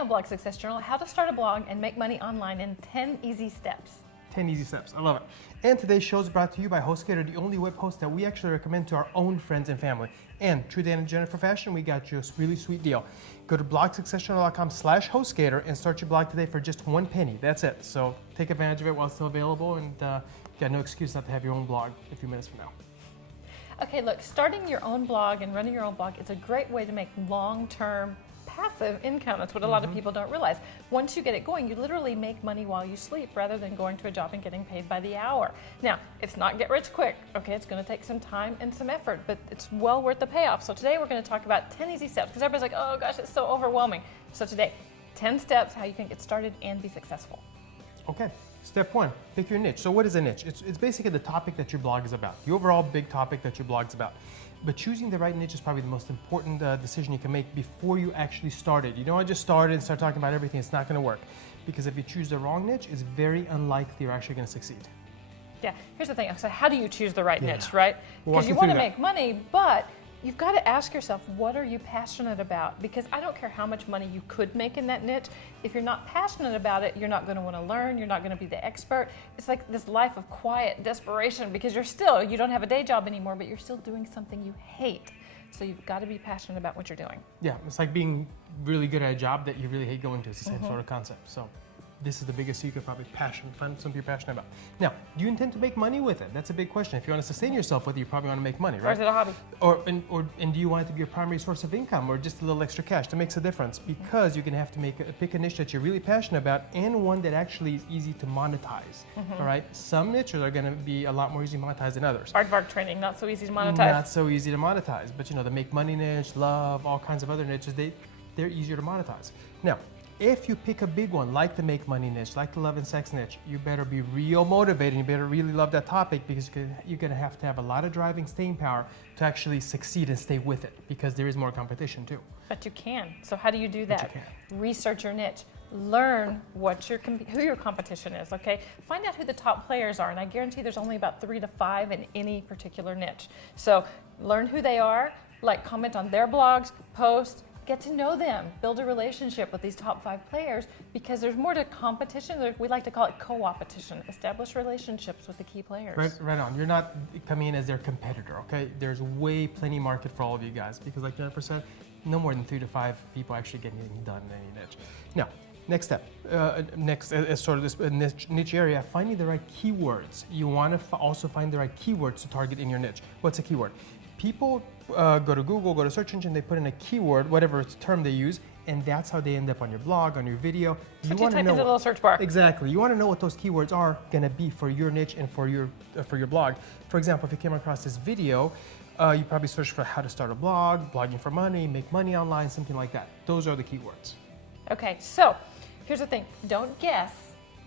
on Blog Success Journal, how to start a blog and make money online in 10 easy steps. 10 easy steps. I love it. And today's show is brought to you by HostGator, the only web host that we actually recommend to our own friends and family. And True Dan and Jennifer Fashion, we got you a really sweet deal. Go to blogsuccessjournal.com/HostGator and start your blog today for just 1 penny. That's it. So take advantage of it while it's still available, and you got no excuse not to have your own blog a few minutes from now. Okay, look, starting your own blog and running your own blog is a great way to make long-term passive income. That's what a lot of people don't realize. Once you get it going, you literally make money while you sleep rather than going to a job and getting paid by the hour. Now, it's not get rich quick, okay? It's going to take some time and some effort, but it's well worth the payoff. So today we're going to talk about 10 easy steps because everybody's like, oh gosh, it's so overwhelming. So today, 10 steps how you can get started and be successful. Okay, step 1, pick your niche. So what is a niche? It's basically the topic that your blog is about, the overall big topic that your blog is about. But choosing the right niche is probably the most important decision you can make before you actually start it. You don't want to just start it and start talking about everything. It's not going to work. Because if you choose the wrong niche, it's very unlikely you're actually going to succeed. Yeah, here's the thing. So how do you choose the right niche, right? We'll Because you want to make money, but you've got to ask yourself, what are you passionate about? Because I don't care how much money you could make in that niche. If you're not passionate about it, you're not going to want to learn. You're not going to be the expert. It's like this life of quiet desperation because you don't have a day job anymore, but you're still doing something you hate. So you've got to be passionate about what you're doing. Yeah, it's like being really good at a job that you really hate going to. It's the same sort of concept. So this is the biggest secret, probably find something you're passionate about. Now, do you intend to make money with it? That's a big question. If you want to sustain yourself with it, you probably want to make money, right? Or is it a hobby? And do you want it to be your primary source of income or just a little extra cash? That makes a difference because you're going to have to pick a niche that you're really passionate about and one that actually is easy to monetize, all right? Some niches are going to be a lot more easy to monetize than others. Aardvark training, not so easy to monetize. Not so easy to monetize, but the make money niche, love, all kinds of other niches, they're easier to monetize. Now, if you pick a big one, like the make money niche, like the love and sex niche, you better be real motivated. You better really love that topic because you're going to have a lot of driving staying power to actually succeed and stay with it because there is more competition too. But you can. So how do you do that? You can. Research your niche. Learn who your competition is, okay? Find out who the top players are, and I guarantee there's only about 3 to 5 in any particular niche. So learn who they are, comment on their blogs, post, get to know them, build a relationship with these top 5 players because there's more to competition. We like to call it co-opetition. Establish relationships with the key players. Right on. You're not coming in as their competitor, okay? There's plenty market for all of you guys because like Jennifer said, no more than 3 to 5 people actually get anything done in any niche. Now, next step, as sort of this niche area, finding the right keywords. You want to also find the right keywords to target in your niche. What's a keyword? People go to Google, go to search engine, they put in a keyword, whatever term they use, and that's how they end up on your blog, on your video. You want to type into the little search bar. Exactly. You want to know what those keywords are going to be for your niche and for your blog. For example, if you came across this video, you probably search for how to start a blog, blogging for money, make money online, something like that. Those are the keywords. Okay, so here's the thing. Don't guess.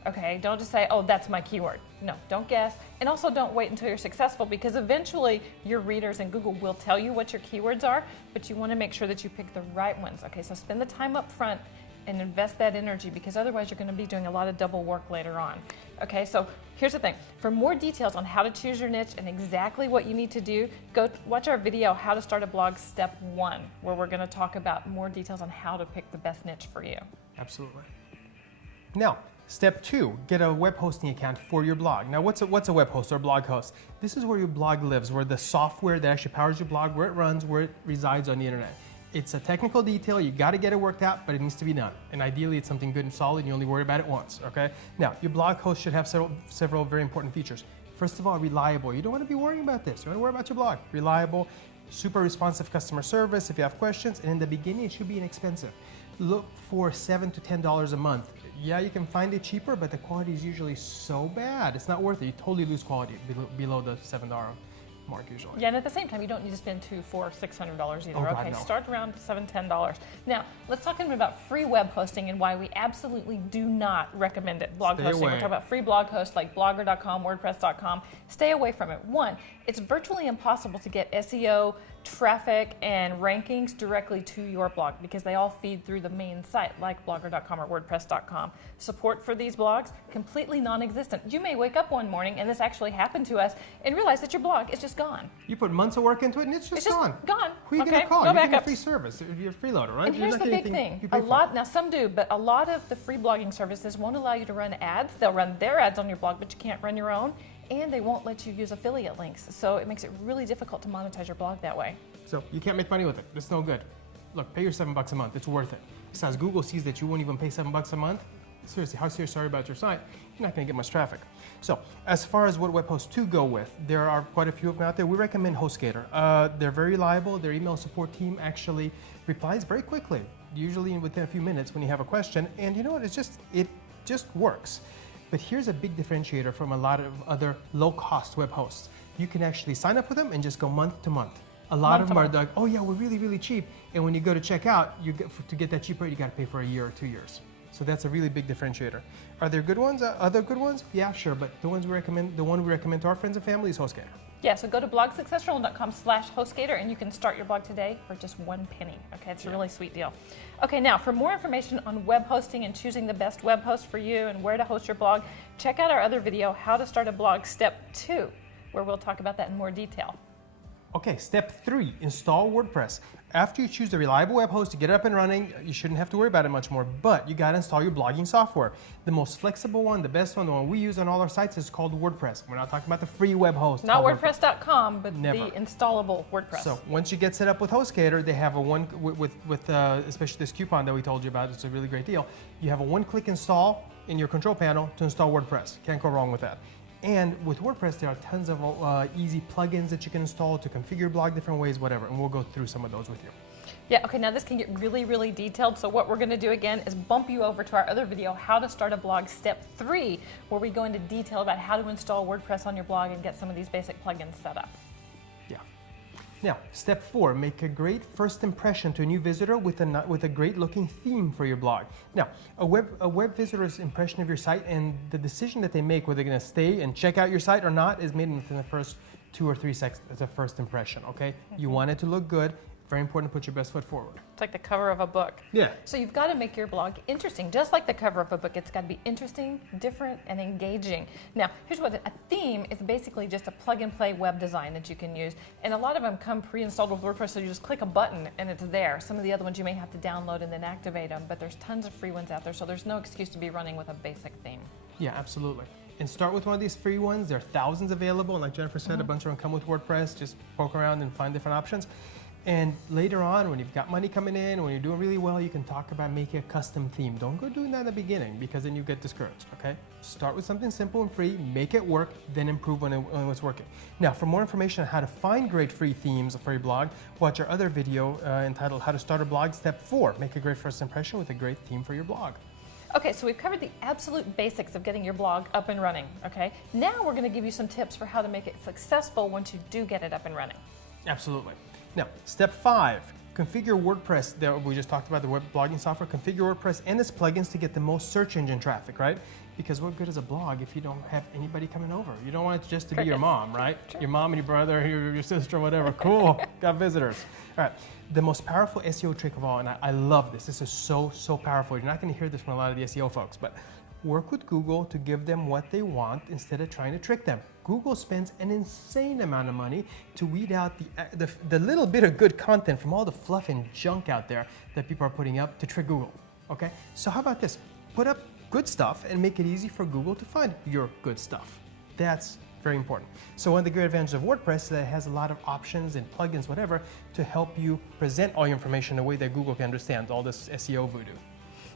Okay, don't just say, oh, that's my keyword. No, don't guess. And also don't wait until you're successful because eventually your readers and Google will tell you what your keywords are, but you want to make sure that you pick the right ones. Okay, so spend the time up front and invest that energy because otherwise you're going to be doing a lot of double work later on. Okay, so here's the thing. For more details on how to choose your niche and exactly what you need to do, go watch our video, How to Start a Blog Step 1, where we're going to talk about more details on how to pick the best niche for you. Absolutely. Now, step 2, get a web hosting account for your blog. Now, what's a web host or a blog host? This is where your blog lives, where the software that actually powers your blog, where it runs, where it resides on the internet. It's a technical detail, you got to get it worked out, but it needs to be done. And ideally, it's something good and solid, and you only worry about it once, okay? Now, your blog host should have several very important features. First of all, reliable. You don't want to be worrying about this. You want to worry about your blog. Reliable, super responsive customer service if you have questions, and in the beginning, it should be inexpensive. Look for $7 to $10 a month. Yeah, you can find it cheaper, but the quality is usually so bad. It's not worth it. You totally lose quality below the $7 mark usually. Yeah, and at the same time, you don't need to spend $200, $400, $600 either. Oh, God, okay, no. Start around $7, $10. Now, let's talk about free web hosting and why we absolutely do not recommend it. Blog Stay hosting. away. We're talking about free blog hosts like Blogger.com, WordPress.com. Stay away from it. One, it's virtually impossible to get SEO traffic and rankings directly to your blog because they all feed through the main site like blogger.com or wordpress.com. Support for these blogs, completely non-existent. You may wake up one morning, and this actually happened to us, and realize that your blog is just gone. You put months of work into it and it's just gone. Gone. Who are you Okay, going to call? no You're getting a backups. free service. You're a freeloader, right? And here's the big thing. Now some do, but a lot of the free blogging services won't allow you to run ads. They'll run their ads on your blog, but you can't run your own. And they won't let you use affiliate links. So it makes it really difficult to monetize your blog that way. So you can't make money with it. It's no good. Look, pay your $7 a month. It's worth it. Besides, Google sees that you won't even pay $7 a month. Seriously, how serious are you about your site? You're not going to get much traffic. So as far as what web hosts to go with, there are quite a few of them out there. We recommend HostGator. They're very reliable. Their email support team actually replies very quickly, usually within a few minutes when you have a question. And you know what? It just works. But here's a big differentiator from a lot of other low-cost web hosts. You can actually sign up with them and just go month to month. A lot of them are like, oh yeah, we're really, really cheap. And when you go to check out, to get that cheaper, you got to pay for a year or 2 years. So that's a really big differentiator. Are there good ones? Other good ones? Yeah, sure. But the one we recommend to our friends and family is HostGator. Yeah, so go to blogsuccessful.com/HostGator and you can start your blog today for just $1. Okay, it's a really sweet deal. Okay, now for more information on web hosting and choosing the best web host for you and where to host your blog, check out our other video, How to Start a Blog Step 2, where we'll talk about that in more detail. Okay, step 3, install WordPress. After you choose the reliable web host to get it up and running, you shouldn't have to worry about it much more, but you gotta install your blogging software. The most flexible one, the best one, the one we use on all our sites is called WordPress. We're not talking about the free web host. Not WordPress.com, but Never. the installable WordPress. So once you get set up with HostGator, they have a one, especially this coupon that we told you about, it's a really great deal. You have a one-click install in your control panel to install WordPress. Can't go wrong with that. And with WordPress, there are tons of easy plugins that you can install to configure your blog different ways, whatever. And we'll go through some of those with you. Yeah, okay, now this can get really, really detailed. So what we're gonna do again is bump you over to our other video, How to Start a Blog Step 3, where we go into detail about how to install WordPress on your blog and get some of these basic plugins set up. Yeah. Now, step 4, make a great first impression to a new visitor with a great looking theme for your blog. Now, a web visitor's impression of your site and the decision that they make whether they're going to stay and check out your site or not is made within the first 2 or 3 seconds as a first impression, okay? Mm-hmm. You want it to look good. Very important to put your best foot forward. It's like the cover of a book. Yeah. So you've got to make your blog interesting, just like the cover of a book. It's got to be interesting, different, and engaging. Now, here's what a theme is: basically just a plug-and-play web design that you can use. And a lot of them come pre-installed with WordPress, so you just click a button and it's there. Some of the other ones you may have to download and then activate them, but there's tons of free ones out there, so there's no excuse to be running with a basic theme. Yeah, absolutely. And start with one of these free ones. There are thousands available, and like Jennifer said, a bunch of them come with WordPress. Just poke around and find different options. And later on, when you've got money coming in, when you're doing really well, you can talk about making a custom theme. Don't go doing that in the beginning because then you get discouraged, okay? Start with something simple and free, make it work, then improve when it's working. Now, for more information on how to find great free themes for your blog, watch our other video entitled How to Start a Blog Step 4. Make a great first impression with a great theme for your blog. Okay, so we've covered the absolute basics of getting your blog up and running, okay? Now we're gonna give you some tips for how to make it successful once you do get it up and running. Absolutely. Now, step 5, configure WordPress. We just talked about the web blogging software. Configure WordPress and its plugins to get the most search engine traffic, right? Because what good is a blog if you don't have anybody coming over? You don't want it just to be your mom, right? Sure. Your mom and your brother, your sister, whatever. Cool, got visitors. All right, the most powerful SEO trick of all, and I love this. This is so powerful. You're not going to hear this from a lot of the SEO folks, but work with Google to give them what they want instead of trying to trick them. Google spends an insane amount of money to weed out the little bit of good content from all the fluff and junk out there that people are putting up to trick Google, okay? So how about this? Put up good stuff and make it easy for Google to find your good stuff. That's very important. So one of the great advantages of WordPress is that it has a lot of options and plugins, whatever, to help you present all your information in a way that Google can understand, all this SEO voodoo.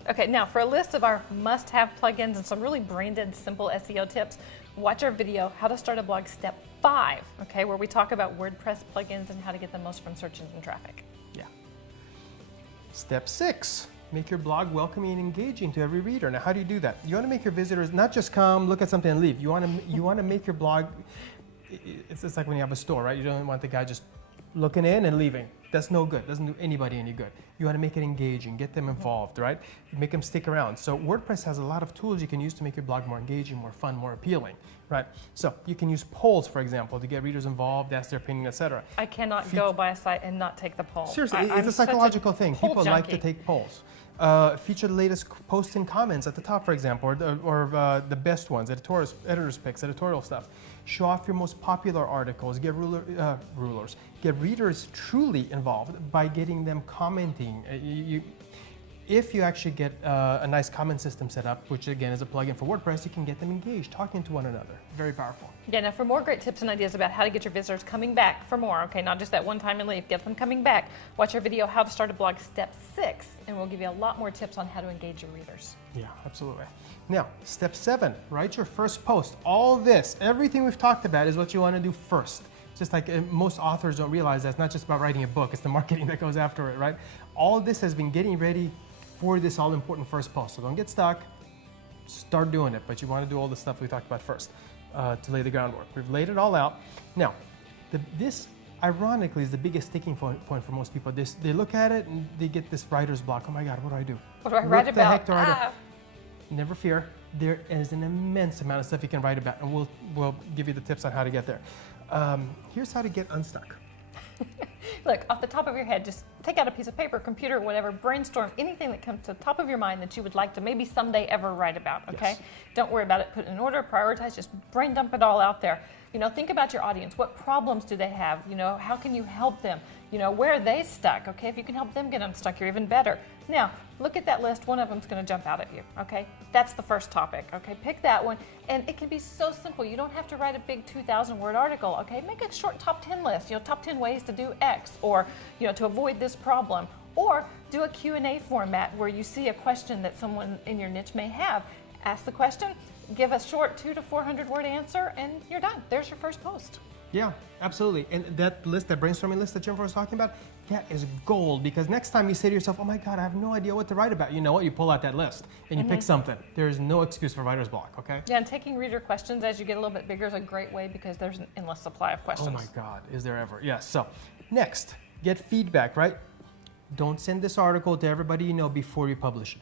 Okay, now for a list of our must-have plugins and some really brain-dead simple SEO tips, watch our video, How to Start a Blog Step 5, okay, where we talk about WordPress plugins and how to get the most from search engine traffic. Yeah. Step 6, make your blog welcoming and engaging to every reader. Now, how do you do that? You want to make your visitors not just come, look at something and leave. You want to make your blog, it's like when you have a store, right? You don't want the guy just looking in and leaving. That's no good. Doesn't do anybody any good. You want to make it engaging, get them involved, right? Make them stick around. So WordPress has a lot of tools you can use to make your blog more engaging, more fun, more appealing, right? So you can use polls, for example, to get readers involved, ask their opinion, etc. I cannot go by a site and not take the poll. Seriously, I'm it's a such psychological thing. poll People like to junkie. take polls. Feature the latest posts and comments at the top, for example, or the best ones, editors' picks, editorial stuff. Show off your most popular articles. Get get readers truly involved by getting them commenting. If you actually get a nice comment system set up, which again is a plugin for WordPress, you can get them engaged, talking to one another. Very powerful. Yeah, now for more great tips and ideas about how to get your visitors coming back for more, okay, not just that one time and leave, get them coming back, watch our video, How to Start a Blog Step 6, and we'll give you a lot more tips on how to engage your readers. Yeah, absolutely. Now, step 7, write your first post. All this, everything we've talked about is what you want to do first. Just like most authors don't realize that it's not just about writing a book, it's the marketing that goes after it, right? All this has been getting ready for this all-important first post. So don't get stuck, start doing it, but you want to do all the stuff we talked about first to lay the groundwork. We've laid it all out. Now, this ironically is the biggest sticking point for most people. They look at it and they get this writer's block. Oh my God, what do I do? What do I write What the about? heck do I do? Never fear, there is an immense amount of stuff you can write about, and we'll give you the tips on how to get there. Here's how to get unstuck. Look, off the top of your head, just take out a piece of paper, computer, whatever, brainstorm anything that comes to the top of your mind that you would like to maybe someday ever write about, okay? Yes. Don't worry about it, put it in order, prioritize, just brain dump it all out there. You know, think about your audience. What problems do they have? You know, how can you help them? You know, where are they stuck? Okay, if you can help them get unstuck, you're even better. Now, look at that list. One of them's going to jump out at you, okay? That's the first topic, okay? Pick that one, and it can be so simple. You don't have to write a big 2,000-word article, okay? Make a short top 10 list, you know, top 10 ways to do X, or, you know, to avoid this problem. Or do a Q&A format where you see a question that someone in your niche may have. Ask the question, give a short 200 to 400-word answer, and you're done. There's your first post. Yeah, absolutely. And that list, that brainstorming list that Jennifer was talking about, that is gold, because next time you say to yourself, oh my God, I have no idea what to write about, you know what? You pull out that list and you pick something. There is no excuse for writer's block, okay? Yeah, and taking reader questions as you get a little bit bigger is a great way because there's an endless supply of questions. Oh my God, is there ever? Yes. So next, get feedback, right? Don't send this article to everybody you know before you publish it.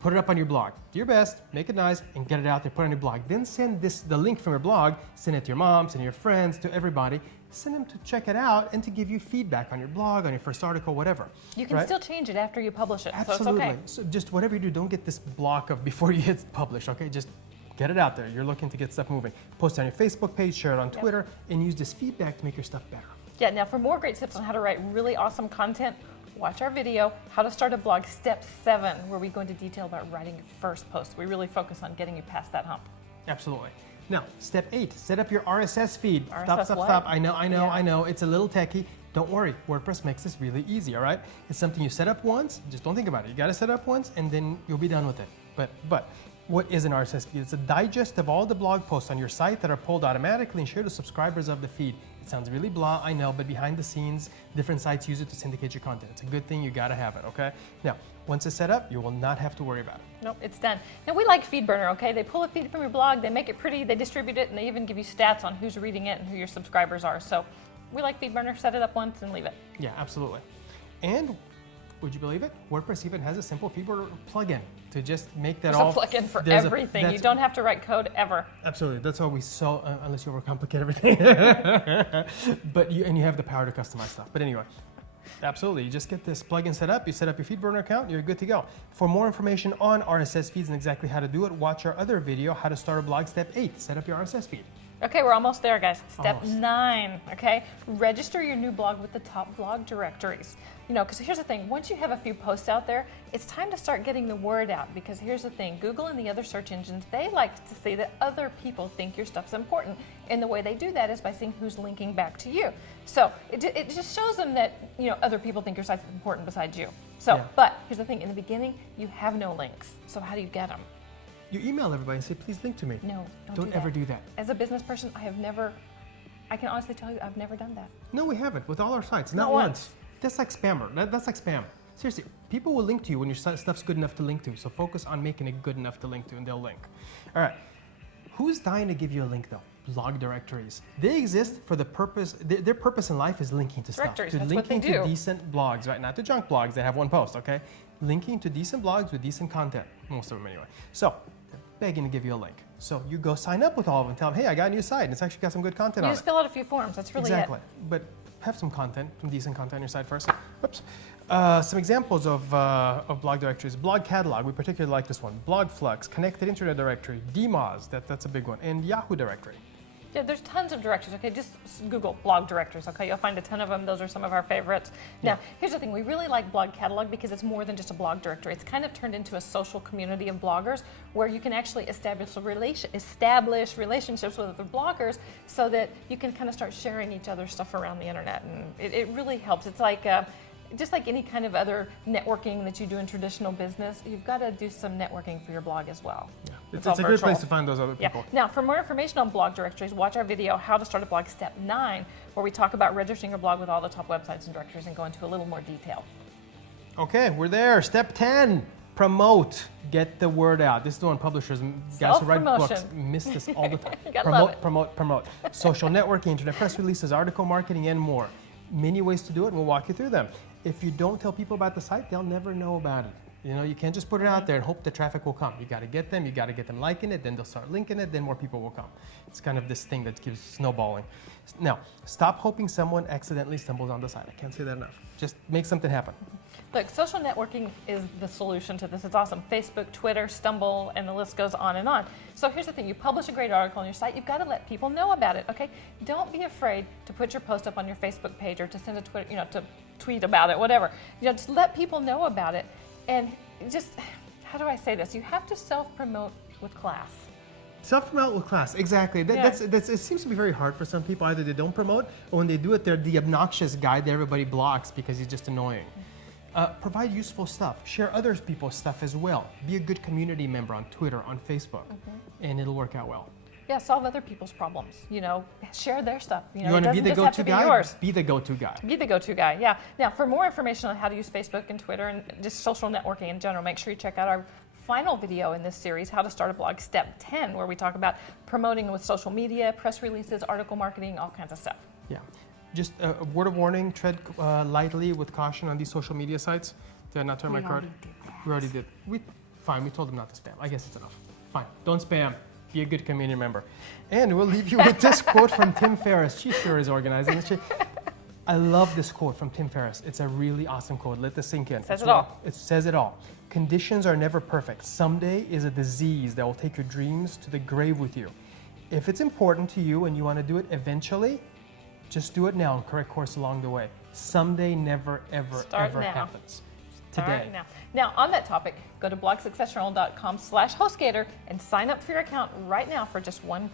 Put it up on your blog. Do your best, make it nice, and get it out there, put it on your blog. Then send the link from your blog, send it to your mom, send it to your friends, to everybody. Send them to check it out and to give you feedback on your blog, on your first article, whatever. You can still change it after you publish it, Absolutely. so it's okay. So just whatever you do, don't get this block of before you hit publish, okay? Just get it out there. You're looking to get stuff moving. Post it on your Facebook page, share it on Twitter, and use this feedback to make your stuff better. Yeah, now for more great tips on how to write really awesome content, watch our video, How to Start a Blog, Step 7, where we go into detail about writing your first post. We really focus on getting you past that hump. Absolutely. Now, step 8, set up your RSS feed. RSS Stop. I know. Yeah. I know. It's a little techie. Don't worry. WordPress makes this really easy, all right? It's something you set up once. Just don't think about it. You got to set it up once, and then you'll be done with it. But what is an RSS feed? It's a digest of all the blog posts on your site that are pulled automatically and shared to subscribers of the feed. It sounds really blah, I know, but behind the scenes, different sites use it to syndicate your content. It's a good thing. You got to have it, okay? Now, once it's set up, you will not have to worry about it. Nope, it's done. Now we like FeedBurner, okay? They pull a feed from your blog, they make it pretty, they distribute it, and they even give you stats on who's reading it and who your subscribers are. So we like FeedBurner, set it up once and leave it. Yeah, absolutely. And would you believe it? WordPress even has a simple FeedBurner plugin to just make that There's all. a plugin for there's everything. You that's- don't have to write code ever. Absolutely. That's all we saw, unless you overcomplicate everything. But you have the power to customize stuff. But anyway, absolutely. You just get this plugin set up, you set up your FeedBurner account, you're good to go. For more information on RSS feeds and exactly how to do it, watch our other video, How to Start a Blog, Step 8, set up your RSS feed. Okay, we're almost there, guys. Step Almost. 9, okay? Register your new blog with the top blog directories. You know, because here's the thing, once you have a few posts out there, it's time to start getting the word out, because here's the thing, Google and the other search engines, they like to see that other people think your stuff's important. And the way they do that is by seeing who's linking back to you. So it just shows them that, you know, other people think your site's important besides you. So, Yeah. but here's the thing, in the beginning, you have no links. So how do you get them? You email everybody and say, please link to me. No, Don't ever do that. As a business person, I can honestly tell you, I've never done that. No, we haven't with all our sites. Not Not once. once. That's like spammer. That's like spam. Seriously, people will link to you when your stuff's good enough to link to. So focus on making it good enough to link to, and they'll link. All right. Who's dying to give you a link, though? blog directories. They exist for the purpose, their purpose in life is linking to Directories, stuff. To that's what they linking to do. decent blogs, right? Not to junk blogs that have one post, okay? Linking to decent blogs with decent content, most of them anyway. So, they're begging to give you a link. So you go sign up with all of them, tell them, hey, I got a new site, and it's actually got some good content You on just it. fill out a few forms. That's really Exactly. it. But have some content, some decent content on your site first. Whoops. Some examples of blog directories. Blog Catalog, we particularly like this one. BlogFlux, Connected Internet Directory, DMOZ, that's a big one, and Yahoo Directory. Yeah, there's tons of directories, okay? Just Google blog directories, okay? You'll find a ton of them. Those are some of our favorites. Now, here's the thing. We really like Blog Catalog because it's more than just a blog directory. It's kind of turned into a social community of bloggers where you can actually establish relationships with other bloggers so that you can kind of start sharing each other's stuff around the internet. And it really helps. It's like just like any kind of other networking that you do in traditional business, you've got to do some networking for your blog as well. Yeah. It's It's all a good place virtual. to find those other Yeah. people. Now, for more information on blog directories, watch our video, How to Start a Blog Step 9, where we talk about registering your blog with all the top websites and directories and go into a little more detail. Okay, we're there. Step 10, promote. Get the word out. This is the one publishers, guys who write books, Self-promotion. miss this all the time. You gotta love it. Promote. Social networking, internet press releases, article marketing, and more. Many ways to do it, and we'll walk you through them. If you don't tell people about the site, they'll never know about it. You know, you can't just put it out there and hope the traffic will come. You got to get them liking it, then they'll start linking it, then more people will come. It's kind of this thing that keeps snowballing. Now, stop hoping someone accidentally stumbles on the site. I can't say that enough. Just make something happen. Look, social networking is the solution to this. It's awesome. Facebook, Twitter, Stumble, and the list goes on and on. So here's the thing. You publish a great article on your site, you've got to let people know about it, okay? Don't be afraid to put your post up on your Facebook page or to send a Twitter, to tweet about it, whatever. Just let people know about it. And just, how do I say this? You have to self-promote with class. Self-promote with class, exactly. That's, it seems to be very hard for some people. Either they don't promote, or when they do it, they're the obnoxious guy that everybody blocks because he's just annoying. Provide useful stuff. Share other people's stuff as well. Be a good community member on Twitter, on Facebook, and it'll work out well. Yeah, solve other people's problems. Share their stuff. You want to be the go-to guy? Yours. Be the go-to guy. Be the go-to guy, yeah. Now, for more information on how to use Facebook and Twitter and just social networking in general, make sure you check out our final video in this series, How to Start a Blog, Step 10, where we talk about promoting with social media, press releases, article marketing, all kinds of stuff. Yeah. Just a word of warning, tread lightly with caution on these social media sites. Did I not turn my card? We already did. Fine, we told them not to spam. I guess it's enough. Fine, don't spam. Be a good community member. And we'll leave you with this quote from Tim Ferriss. She sure is organizing. I love this quote from Tim Ferriss. It's a really awesome quote. Let this sink in. Says it all. It says it all. Conditions are never perfect. Someday is a disease that will take your dreams to the grave with you. If it's important to you and you want to do it eventually, just do it now and correct course along the way. Someday never, ever, ever happens. Today. All right, now, on that topic, go to blogsuccessjournal.com/HostGator and sign up for your account right now for just $1.